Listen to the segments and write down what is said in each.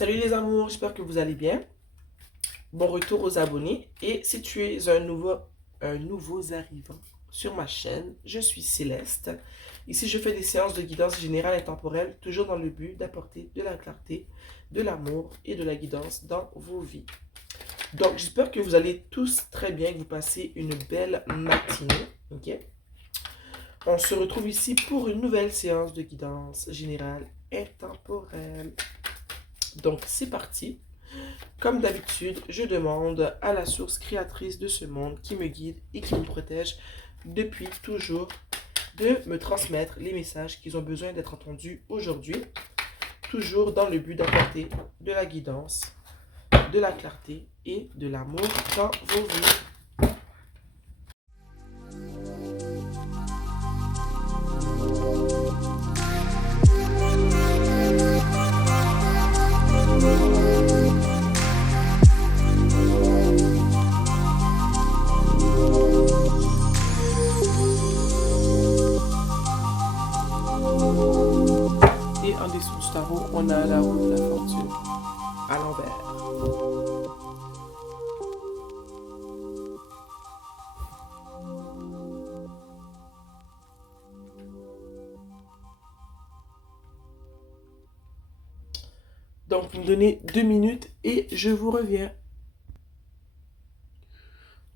Salut les amours, j'espère que vous allez bien. Bon retour aux abonnés. Et si tu es un nouveau arrivant sur ma chaîne, je suis Céleste. Ici, je fais des séances de guidance générale et temporelle, toujours dans le but d'apporter de la clarté, de l'amour et de la guidance dans vos vies. Donc, j'espère que vous allez tous très bien, que vous passez une belle matinée. Ok? On se retrouve ici pour une nouvelle séance de guidance générale et temporelle. Donc, c'est parti. Comme d'habitude, je demande à la source créatrice de ce monde qui me guide et qui me protège depuis toujours de me transmettre les messages qu'ils ont besoin d'être entendus aujourd'hui, toujours dans le but d'apporter de la guidance, de la clarté et de l'amour dans vos vies. Et en dessous du tarot, on a la roue de la fortune à l'envers. Donc, vous me donnez 2 minutes et je vous reviens.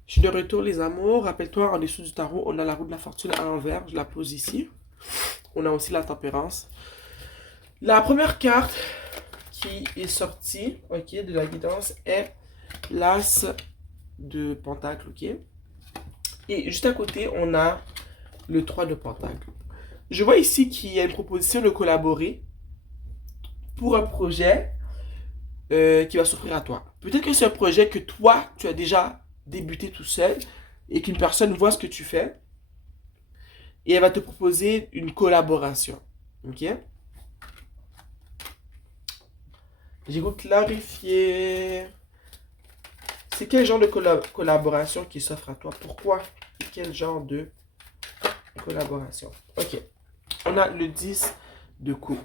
Je suis de retour, les amours. Rappelle-toi, en dessous du tarot, on a la roue de la fortune à l'envers. Je la pose ici. On a aussi la tempérance. La première carte qui est sortie, ok, de la guidance est l'as de pentacle, ok. Et juste à côté, on a le 3 de pentacle. Je vois ici qu'il y a une proposition de collaborer pour un projet qui va s'offrir à toi. Peut-être que c'est un projet que toi, tu as déjà débuté tout seul et qu'une personne voit ce que tu fais et elle va te proposer une collaboration. Ok? J'ai clarifié. C'est quel genre de collaboration qui s'offre à toi? Pourquoi? Quel genre de collaboration? Ok. On a le 10 de coupe.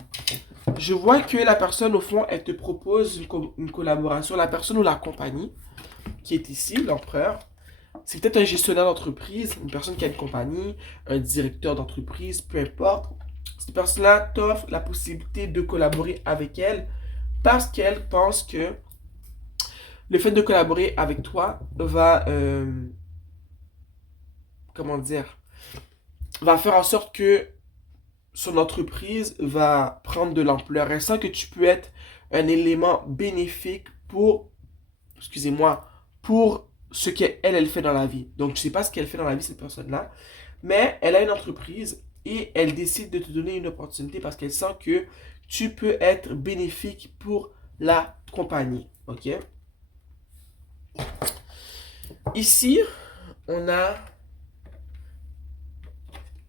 Je vois que la personne, au fond, elle te propose une collaboration. La personne ou la compagnie qui est ici, l'empereur, c'est peut-être un gestionnaire d'entreprise, une personne qui a une compagnie, un directeur d'entreprise, peu importe. Cette personne-là t'offre la possibilité de collaborer avec elle parce qu'elle pense que le fait de collaborer avec toi va, comment dire, va faire en sorte que son entreprise va prendre de l'ampleur. Elle sent que tu peux être un élément bénéfique pour, excusez-moi, pour ce qu'elle fait dans la vie. Donc, je ne sais pas ce qu'elle fait dans la vie, cette personne-là, mais elle a une entreprise et elle décide de te donner une opportunité parce qu'elle sent que tu peux être bénéfique pour la compagnie. OK? Ici, on a,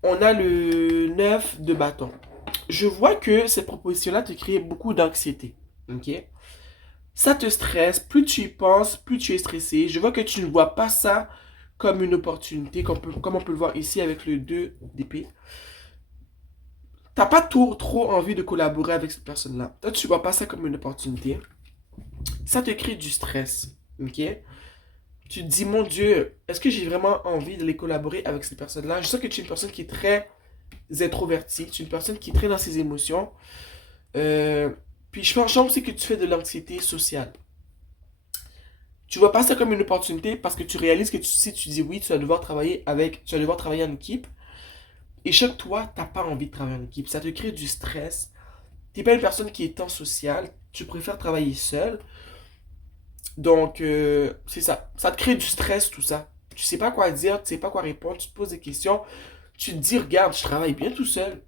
on a le 9 de bâton. Je vois que cette proposition-là te crée beaucoup d'anxiété. OK? Ça te stresse, plus tu y penses, plus tu es stressé. Je vois que tu ne vois pas ça comme une opportunité, comme on peut le voir ici avec le 2 d'épée. T'as pas trop envie de collaborer avec cette personne-là. Toi, tu vois pas ça comme une opportunité. Ça te crée du stress. Ok? Tu te dis, mon Dieu, est-ce que j'ai vraiment envie de les collaborer avec cette personne-là? Je sais que tu es une personne qui est très introvertie. Tu es une personne qui est très dans ses émotions. Puis je pense aussi que tu fais de l'anxiété sociale. Tu vois pas ça comme une opportunité parce que tu réalises que si tu dis oui, tu vas devoir travailler en équipe. Et chaque toi, t'as pas envie de travailler en équipe. Ça te crée du stress. T'es pas une personne qui est tant sociale. Tu préfères travailler seul. Donc, c'est ça. Ça te crée du stress, tout ça. Tu sais pas quoi dire, tu sais pas quoi répondre, tu te poses des questions. Tu te dis, regarde, je travaille bien tout seul.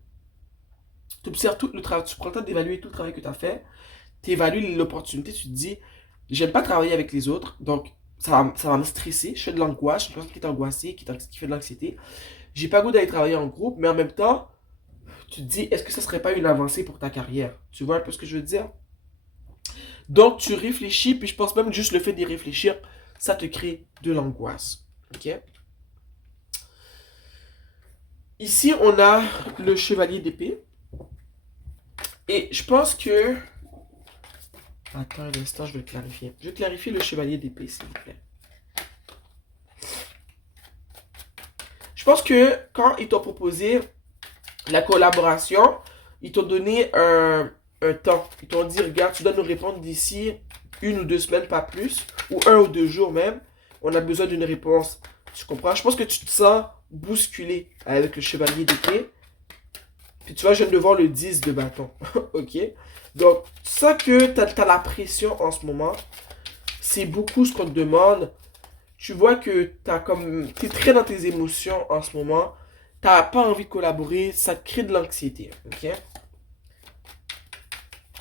Tu observes tout le travail, tu prends le temps d'évaluer tout le travail que tu as fait. Tu évalues l'opportunité, tu te dis, j'aime pas travailler avec les autres, donc ça va me stresser. Je fais de l'angoisse, je suis une personne qui est angoissée, qui fait de l'anxiété. J'ai pas le goût d'aller travailler en groupe, mais en même temps, tu te dis, est-ce que ça serait pas une avancée pour ta carrière? Tu vois un peu ce que je veux dire? Donc, tu réfléchis, puis je pense même juste le fait d'y réfléchir, ça te crée de l'angoisse. Ok? Ici, on a le chevalier d'épée. Et je pense que Attends un instant, je vais clarifier. Je vais clarifier le chevalier d'épée, s'il vous plaît. Je pense que quand ils t'ont proposé la collaboration, ils t'ont donné un temps. Ils t'ont dit, regarde, tu dois nous répondre d'ici 1 ou 2 semaines, pas plus, ou 1 ou 2 jours même. On a besoin d'une réponse. Tu comprends? Je pense que tu te sens bousculé avec le chevalier d'épée. Puis tu vois, je viens de voir le 10 de bâton. Ok? Donc, tu sens que tu as la pression en ce moment. C'est beaucoup ce qu'on te demande. Tu vois que t'es très dans tes émotions en ce moment. T'as pas envie de collaborer. Ça te crée de l'anxiété. Ok?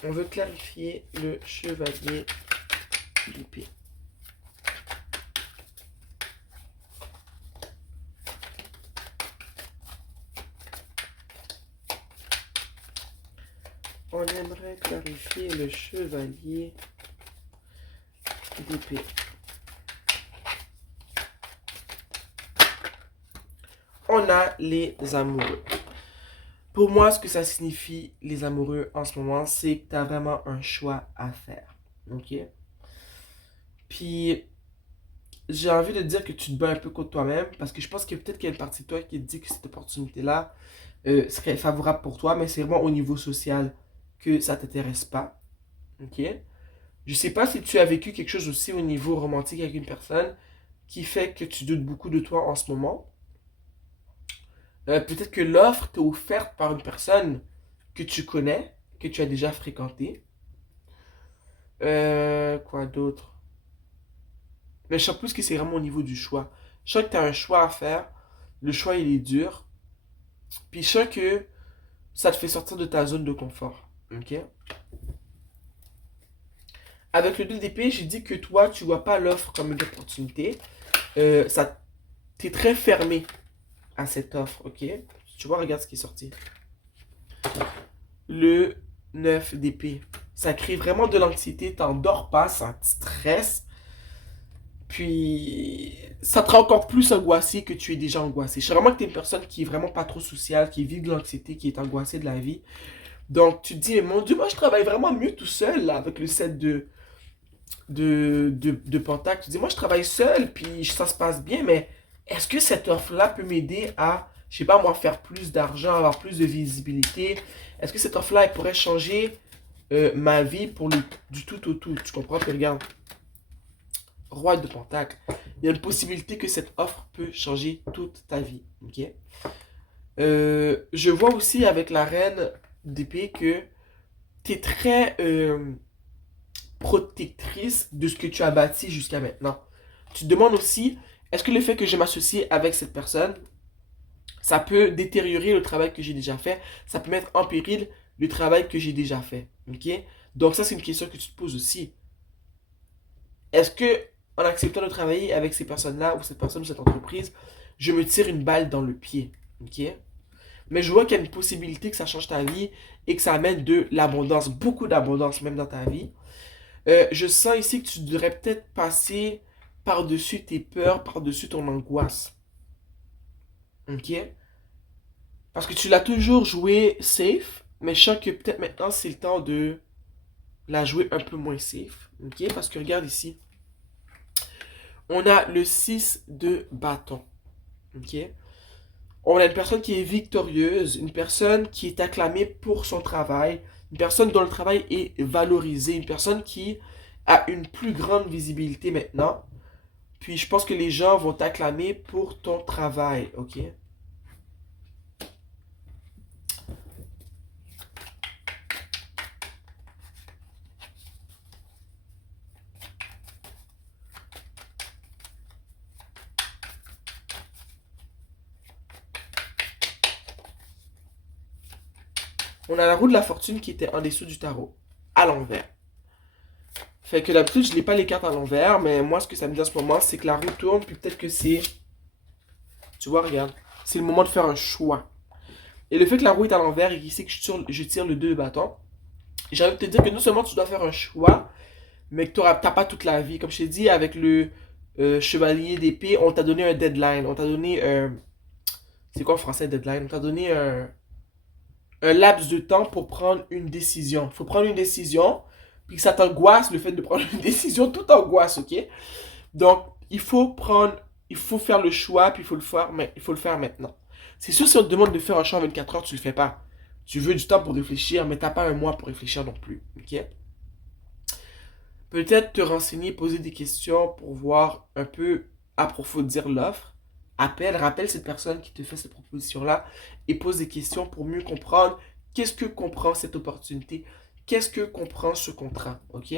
On veut clarifier le chevalier d'épée. On aimerait clarifier le chevalier d'épée. On a les amoureux. Pour moi, ce que ça signifie, les amoureux, en ce moment, c'est que tu as vraiment un choix à faire. Ok? Puis, j'ai envie de dire que tu te bats un peu contre toi-même, parce que je pense que peut-être qu'il y a une partie de toi qui te dit que cette opportunité-là serait favorable pour toi, mais c'est vraiment au niveau social que ça t'intéresse pas. Ok? Je sais pas si tu as vécu quelque chose aussi au niveau romantique avec une personne qui fait que tu doutes beaucoup de toi en ce moment. Peut-être que l'offre t'est offerte par une personne que tu connais, que tu as déjà fréquenté. Quoi d'autre? Mais je sens plus que c'est vraiment au niveau du choix. Je sens que tu as un choix à faire. Le choix, il est dur. Puis je sens que ça te fait sortir de ta zone de confort. Ok? Avec le 2 d'épée, j'ai dit que toi, tu vois pas l'offre comme une opportunité. Ça, t'es très fermé à cette offre, ok? Tu vois, regarde ce qui est sorti. Le 9 d'épée. Ça crée vraiment de l'anxiété, t'endors pas, ça te stresse. Puis, ça te rend encore plus angoissé que tu es déjà angoissé. Je sais vraiment que tu es une personne qui est vraiment pas trop sociale, qui vit de l'anxiété, qui est angoissée de la vie. Donc, tu te dis, mais mon Dieu, moi, je travaille vraiment mieux tout seul, là, avec le set de Pentacle. Tu te dis, moi, je travaille seul, puis ça se passe bien, mais est-ce que cette offre-là peut m'aider à, je sais pas, moi, faire plus d'argent, avoir plus de visibilité? Est-ce que cette offre-là, elle pourrait changer ma vie pour du tout au tout? Tu comprends? Puis regarde. Roi de Pentacle, il y a une possibilité que cette offre peut changer toute ta vie. Ok? Je vois aussi avec la reine d'épée que tu es très protectrice de ce que tu as bâti jusqu'à maintenant. Tu te demandes aussi, est-ce que le fait que je m'associe avec cette personne, ça peut détériorer le travail que j'ai déjà fait, ça peut mettre en péril le travail que j'ai déjà fait. Ok? Donc ça, c'est une question que tu te poses aussi. Est-ce que, en acceptant de travailler avec ces personnes-là, ou cette personne ou cette entreprise, je me tire une balle dans le pied? Ok? Mais je vois qu'il y a une possibilité que ça change ta vie et que ça amène de l'abondance, beaucoup d'abondance même dans ta vie. Je sens ici que tu devrais peut-être passer par-dessus tes peurs, par-dessus ton angoisse. Ok? Parce que tu l'as toujours joué safe, mais je sens que peut-être maintenant c'est le temps de la jouer un peu moins safe. Ok? Parce que regarde ici. On a le 6 de bâton. Ok? On a une personne qui est victorieuse, une personne qui est acclamée pour son travail, une personne dont le travail est valorisé, une personne qui a une plus grande visibilité maintenant. Puis je pense que les gens vont t'acclamer pour ton travail, ok? On a la roue de la fortune qui était en dessous du tarot, à l'envers. Fait que d'habitude, je n'ai pas les cartes à l'envers, mais moi, ce que ça me dit en ce moment, c'est que la roue tourne, puis peut-être que c'est... Tu vois, regarde. C'est le moment de faire un choix. Et le fait que la roue est à l'envers et ici que je tire le 2 de bâton, j'ai envie de te dire que non seulement tu dois faire un choix, mais que tu n'as pas toute la vie. Comme je t'ai dit, avec le chevalier d'épée, on t'a donné un deadline. On t'a donné c'est quoi en français deadline? On t'a donné un laps de temps pour prendre une décision. Il faut prendre une décision, puis que ça t'angoisse, le fait de prendre une décision, tout t'angoisse, ok? Donc, il faut faire le choix, puis il faut le faire, mais il faut le faire maintenant. C'est sûr, si on te demande de faire un choix en 24 heures, tu le fais pas. Tu veux du temps pour réfléchir, mais t'as pas un mois pour réfléchir non plus, ok? Peut-être te renseigner, poser des questions pour voir un peu approfondir l'offre. Rappelle cette personne qui te fait cette proposition-là et pose des questions pour mieux comprendre qu'est-ce que comprend cette opportunité, qu'est-ce que comprend ce contrat, ok?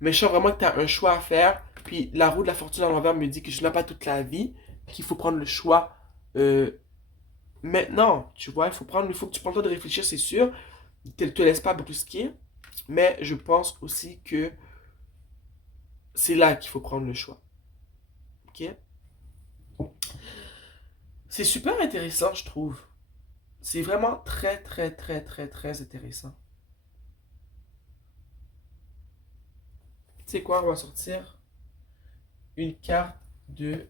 Mais je sens vraiment que tu as un choix à faire, puis la roue de la fortune à l'envers me dit que je n'ai pas toute la vie, qu'il faut prendre le choix maintenant, tu vois, il faut que tu prennes le temps de réfléchir, c'est sûr, te laisse pas brusquer, mais je pense aussi que c'est là qu'il faut prendre le choix, ok? C'est super intéressant, je trouve. C'est vraiment très, très, très, très, très intéressant. Tu sais quoi, on va sortir une carte de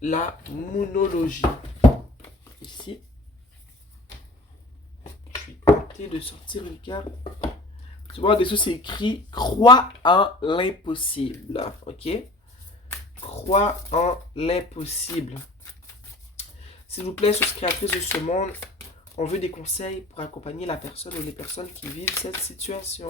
la monologie. Ici, je suis tenté de sortir une carte. Tu vois, dessous, c'est écrit « Crois en l'impossible ». Ok? Crois en l'impossible. S'il vous plaît, souscriptrice de ce monde, on veut des conseils pour accompagner la personne ou les personnes qui vivent cette situation.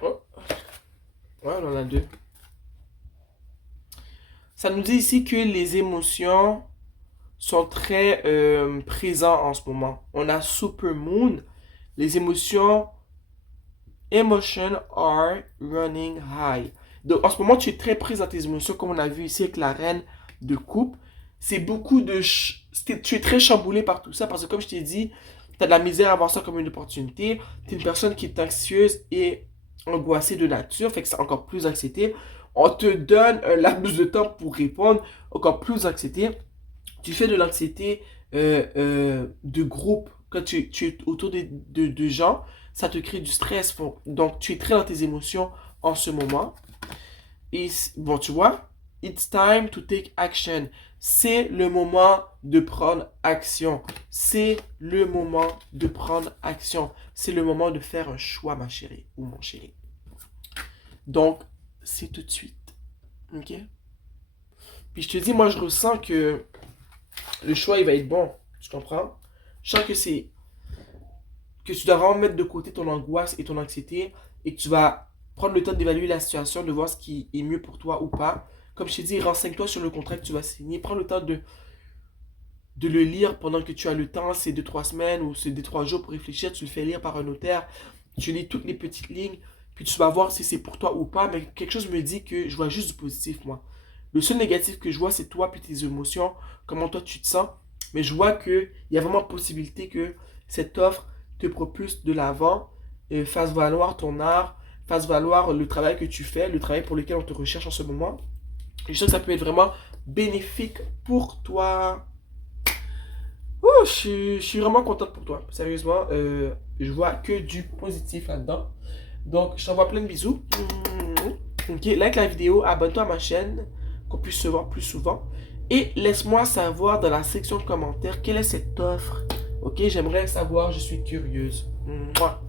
Oh, ouais, on en a deux. Ça nous dit ici que les émotions sont très présentes en ce moment. On a Super Moon. Les emotions are running high. Donc en ce moment, tu es très prise dans tes émotions, comme on a vu ici avec la reine de coupe. C'est beaucoup de... Tu es très chamboulé par tout ça, parce que comme je t'ai dit, tu as de la misère à voir ça comme une opportunité. Tu es une personne qui est anxieuse et angoissée de nature, fait que c'est encore plus d'anxiété. On te donne un laps de temps pour répondre, encore plus d'anxiété. Tu fais de l'anxiété de groupe. Quand tu es autour de gens, ça te crée du stress. Donc, tu es très dans tes émotions en ce moment. Et bon, tu vois, it's time to take action. C'est le moment de prendre action. C'est le moment de prendre action. C'est le moment de faire un choix, ma chérie ou mon chéri. Donc, c'est tout de suite. Ok? Puis je te dis, moi, je ressens que le choix, il va être bon. Tu comprends? Je sens que tu dois vraiment mettre de côté ton angoisse et ton anxiété et que tu vas prendre le temps d'évaluer la situation, de voir ce qui est mieux pour toi ou pas. Comme je t'ai dit, renseigne-toi sur le contrat que tu vas signer. Prends le temps de le lire pendant que tu as le temps, c'est 2-3 semaines ou c'est 2-3 jours pour réfléchir. Tu le fais lire par un notaire. Tu lis toutes les petites lignes. Puis tu vas voir si c'est pour toi ou pas. Mais quelque chose me dit que je vois juste du positif, moi. Le seul négatif que je vois, c'est toi puis tes émotions, comment toi tu te sens. Mais je vois qu'il y a vraiment possibilité que cette offre te propulse de l'avant, fasse valoir ton art, fasse valoir le travail que tu fais, le travail pour lequel on te recherche en ce moment. Et je sens que ça peut être vraiment bénéfique pour toi. Ouh, je suis vraiment contente pour toi. Sérieusement, je vois que du positif là-dedans. Donc, je t'envoie plein de bisous. Ok, like la vidéo, abonne-toi à ma chaîne, qu'on puisse se voir plus souvent. Et laisse-moi savoir dans la section de commentaires quelle est cette offre. Ok, j'aimerais savoir, je suis curieuse. Mouah.